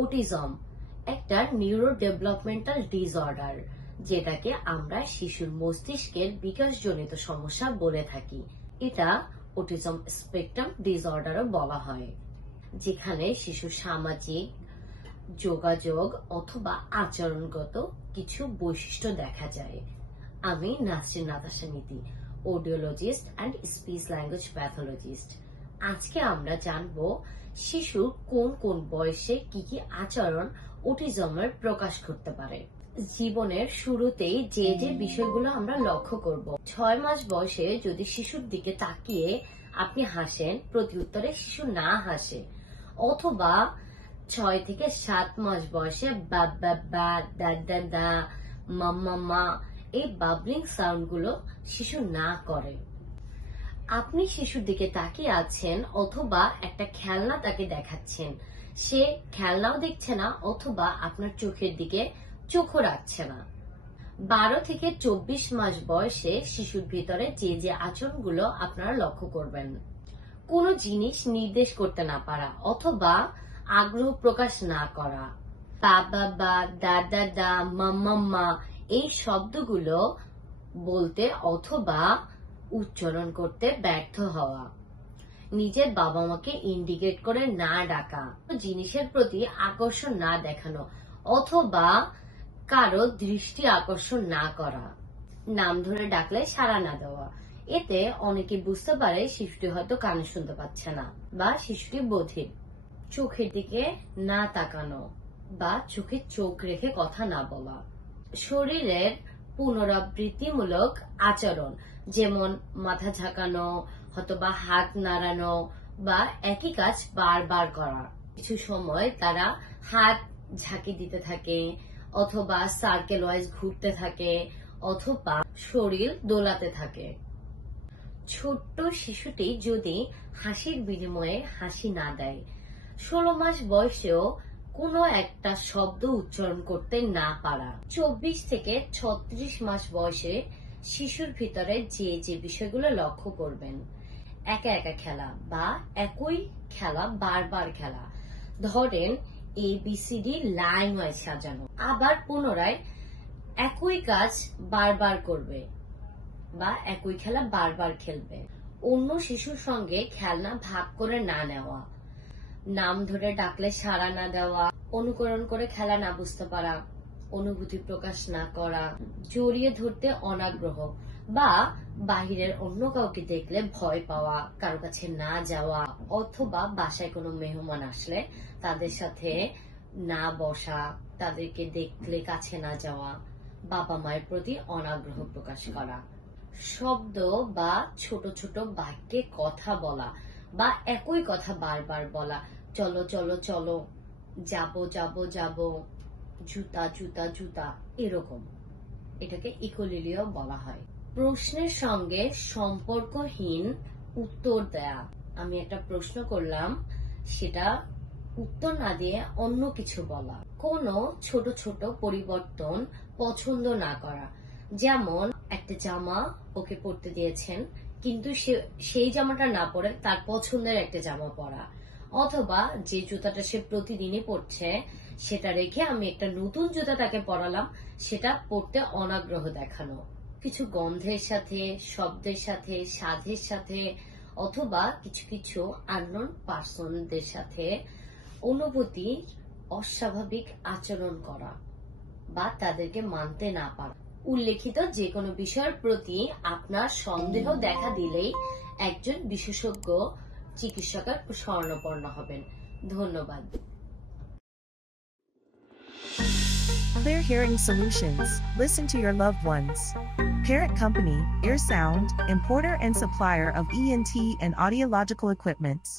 Autism একটা neuro developmental disorder, যেটাকে আমরা শিশুর মস্তিষ্কের বিকাশজনিত সমস্যা বলে থাকি। এটা অটিজম স্পেকট্রাম ডিসঅর্ডারও বলা হয়, যেখানে শিশু সামাজিক, যোগাযোগ অথবা আচরণগত কিছু বৈশিষ্ট্য দেখা যায়। আমি নাসরিন নাতাশা নীতি, audiologist and speech language pathologist. আজকে আমরা জানবো শিশুর কোন কোন বয়সে কি কি আচরণ অটিজমের প্রকাশ করতে পারে। জীবনের শুরুতেই যে যে বিষয়গুলো আমরা লক্ষ্য করব। 6 মাস বয়সে যদি শিশুর দিকে তাকিয়ে আপনি হাসেন, প্রতি উত্তরে শিশু না হাসে, অথবা 6 থেকে 7 মাস বয়সে বা বা বা দা দা দা মা এই বাবলিং সাউন্ড গুলো শিশু না করে। আপনি শিশুর দিকে তাকিয়ে আছেন অথবা একটা খেলনা তাকে দেখাচ্ছেন, সে খেলনাও দেখছে না অথবা আপনার চোখের দিকে চোখও রাখছে না। 12 থেকে 24 মাস বয়সে শিশুর ভিতরে যে যে আচরণগুলো আপনারা লক্ষ্য করবেন: কোনো জিনিস নির্দেশ করতে না পারা অথবা আগ্রহ প্রকাশ না করা, বাবা বা দাদা দা মাম্মা এই শব্দগুলো বলতে অথবা উচ্চারণ করতে ব্যর্থ হওয়া, নিজের বাবা মাকে ইন্ডিকেট করে না ডাকা, জিনিসের প্রতি আকর্ষণ না দেখানো অথবা কারো দৃষ্টি আকর্ষণ না করা, নাম ধরে ডাকলে সাড়া না দেওয়া। এতে অনেকে বুঝতে পারে শিশুটি হয়তো কানে শুনতে পাচ্ছে না বা শিশুটি বধির। চোখের দিকে না তাকানো বা চোখে চোখ রেখে কথা না বলা, শরীরের পুনরাবৃত্তিমূলক আচরণ যেমন মাথা ঝাঁকানো, হয়তোবা হাত নাড়ানো বা একই কাজ বারবার করা। কিছু সময় তারা হাত ঝাঁকি দিতে থাকে অথবা সার্কেল ওয়াইজ ঘুরতে থাকে অথবা শরীর দোলাতে থাকে। ছোট্ট শিশুটি যদি হাসির বিনিময়ে হাসি না দেয়, 16 মাস বয়সেও কোনো একটা শব্দ উচ্চারণ করতে না পারা, 24 থেকে 36 মাস বয়সে শিশুর ভিতরে যে যে বিষয়গুলো লক্ষ্য করবেন: একা একা খেলা বা একই খেলা বারবার খেলা, ধরেন ABCD লাইন ওয়াইজ সাজানো, আবার পুনরায় একই কাজ বারবার করবে বা একই খেলা বারবার খেলবে, অন্য শিশুর সঙ্গে খেলনা ভাগ করে না নেওয়া, নাম ধরে ডাকলে সাড়া না দেওয়া, অনুকরণ করে খেলা না বুঝতে পারা, অনুভূতি প্রকাশ না করা, জড়িয়ে ধরতে অনাগ্রহ বা বাহিরের অন্য কাউকে দেখলে ভয় পাওয়া, কারো কাছে না যাওয়া অথবা বাসায় কোনো মেহমান আসলে তাদের সাথে না বসা, তাদেরকে দেখলে কাছে না যাওয়া, বাবা মায়ের প্রতি অনাগ্রহ প্রকাশ করা, শব্দ বা ছোট ছোট বাক্যে কথা বলা বা একই কথা বারবার বলা, চলো চলো চলো, যাবো যাবো যাবো, জুতা জুতা জুতা, এরকম। এটাকে ইকোলিলিও বলা হয়। প্রশ্নের সঙ্গে সম্পর্কহীন উত্তর দেয়া। আমি একটা প্রশ্ন করলাম, সেটা উত্তর না দিয়ে অন্য কিছু বলা। কোনো ছোট ছোট পরিবর্তন পছন্দ না করা, যেমন একটা জামা ওকে পরতে দিয়েছেন কিন্তু সেই জামাটা না পরে তার পছন্দের একটা জামা পরা, অথবা যে জুতাটা সে প্রতিদিনই পরছে সেটা রেখে আমি একটা নতুন জুতা তাকে পরালাম, সেটা পরতে অনাগ্রহ দেখানো। কিছু গন্ধের সাথে, শব্দের সাথে, স্বাদের সাথে অথবা কিছু কিছু আননোন পার্সনদের সাথে অনুভূতি অস্বাভাবিক আচরণ করা বা তাদেরকে মানতে না পারা। উল্লেখিত যে কোনো বিষয়ের প্রতি আপনার সন্দেহ দেখা দিলেই একজন বিশেষজ্ঞ চিকিৎসকের শরণাপন্ন হবেন। ধন্যবাদ। Clear Hearing Solutions. Listen to your loved ones. Parent company, Ear Sound, importer and supplier of ENT and audiological equipments.